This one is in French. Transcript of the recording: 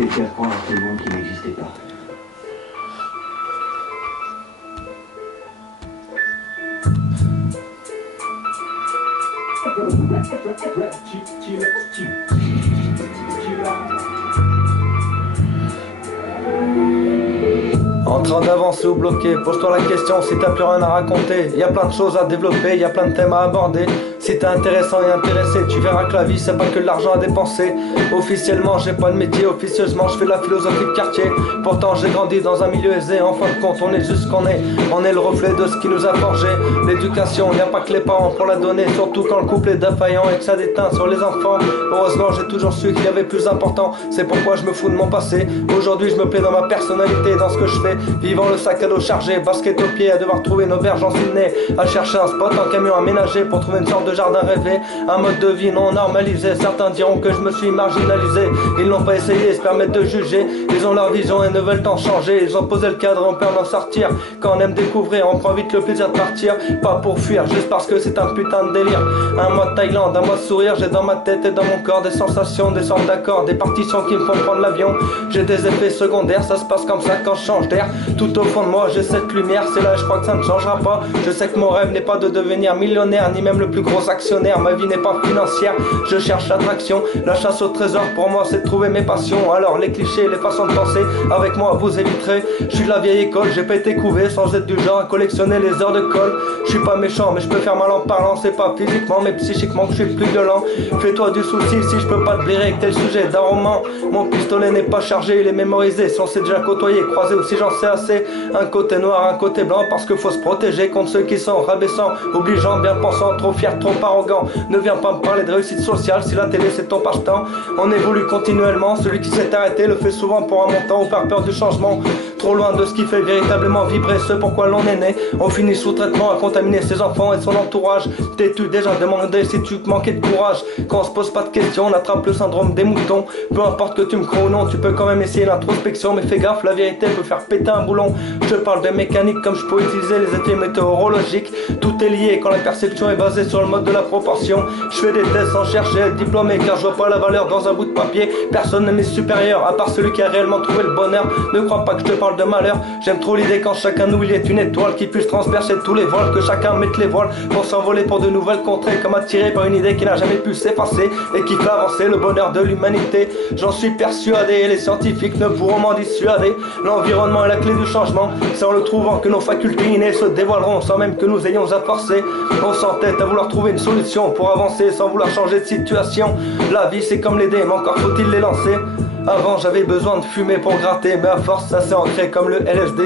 C'était le faire croire à tout le monde qui n'existait pas. En train d'avancer ou bloqué, pose-toi la question si t'as plus rien à raconter. Y a plein de choses à développer, y a plein de thèmes à aborder. Si t'es intéressant et intéressé, tu verras que la vie c'est pas que de l'argent à dépenser. Officiellement j'ai pas de métier, officieusement je fais de la philosophie de quartier. Pourtant j'ai grandi dans un milieu aisé, en fin de compte on est juste ce qu'on est. On est le reflet de ce qui nous a forgé. L'éducation, y a pas que les parents pour la donner, surtout quand le couple est défaillant et que ça déteint sur les enfants. Heureusement j'ai toujours su qu'il y avait plus important, c'est pourquoi je me fous de mon passé. Aujourd'hui je me plais dans ma personnalité, dans ce que je fais. Vivant le sac à dos chargé, basket au pied, à devoir trouver une auberge en Sydney, à chercher un spot en camion aménagé pour trouver une sorte de jardin rêvé. Un mode de vie non normalisé, certains diront que je me suis marginalisé. Ils n'ont pas essayé, se permettent de juger. Ils ont leur vision et ne veulent en changer. Ils ont posé le cadre et on peur d'en sortir. Quand on aime découvrir, on prend vite le plaisir de partir. Pas pour fuir, juste parce que c'est un putain de délire. Un mois de Thaïlande, un mois de sourire. J'ai dans ma tête et dans mon corps des sensations, des sortes d'accords, des partitions qui me font prendre l'avion. J'ai des effets secondaires, ça se passe comme ça quand je change d'air. Tout au fond de moi j'ai cette lumière, c'est là je crois que ça ne changera pas. Je sais que mon rêve n'est pas de devenir millionnaire, ni même le plus gros actionnaire. Ma vie n'est pas financière, je cherche l'attraction. La chasse au trésor pour moi c'est de trouver mes passions. Alors les clichés, les façons de penser, avec moi vous éviterez. Je suis de la vieille école, j'ai pas été couvé sans être du genre à collectionner les heures de colle. Je suis pas méchant mais je peux faire mal en parlant. C'est pas physiquement mais psychiquement que je suis plus violent. Fais-toi du souci si je peux pas te blairer que t'es le sujet d'un roman. Mon pistolet n'est pas chargé, il est mémorisé. Si on s'est déjà côtoyé, croisé ou si j'en sais assez. Un côté noir, un côté blanc, parce que faut se protéger contre ceux qui sont rabaissants, obligeants, bien pensants, trop fiers, trop arrogants. Ne viens pas me parler de réussite sociale si la télé c'est ton passe-temps. On évolue continuellement, celui qui s'est arrêté le fait souvent pour un montant ou par peur du changement. Trop loin de ce qui fait véritablement vibrer ce pourquoi l'on est né. On finit sous traitement à contaminer ses enfants et son entourage. T'es-tu déjà demandé si tu manquais de courage? Quand on se pose pas de questions, on attrape le syndrome des moutons. Peu importe que tu me crois ou non, tu peux quand même essayer l'introspection. Mais fais gaffe, la vérité peut faire péter un boulon. Je te parle de mécanique comme je peux utiliser les effets météorologiques. Tout est lié quand la perception est basée sur le mode de la proportion. Je fais des tests sans chercher à être diplômé, car je vois pas la valeur dans un bout de papier. Personne ne m'est supérieur à part celui qui a réellement trouvé le bonheur. Ne crois pas que je te parle de malheur. J'aime trop l'idée quand chacun de nous il est une étoile qui puisse transpercer tous les voiles, que chacun mette les voiles pour s'envoler pour de nouvelles contrées, comme attiré par une idée qui n'a jamais pu s'effacer et qui fait avancer le bonheur de l'humanité. J'en suis persuadé et les scientifiques ne pourront m'en dissuader. L'environnement est la clé du changement. C'est en le trouvant que nos facultés innées se dévoileront sans même que nous ayons à forcer. On s'entête à vouloir trouver une solution pour avancer sans vouloir changer de situation. La vie c'est comme les dés, mais encore faut-il les lancer. Avant j'avais besoin de fumer pour gratter, mais à force ça s'est ancré comme le LSD.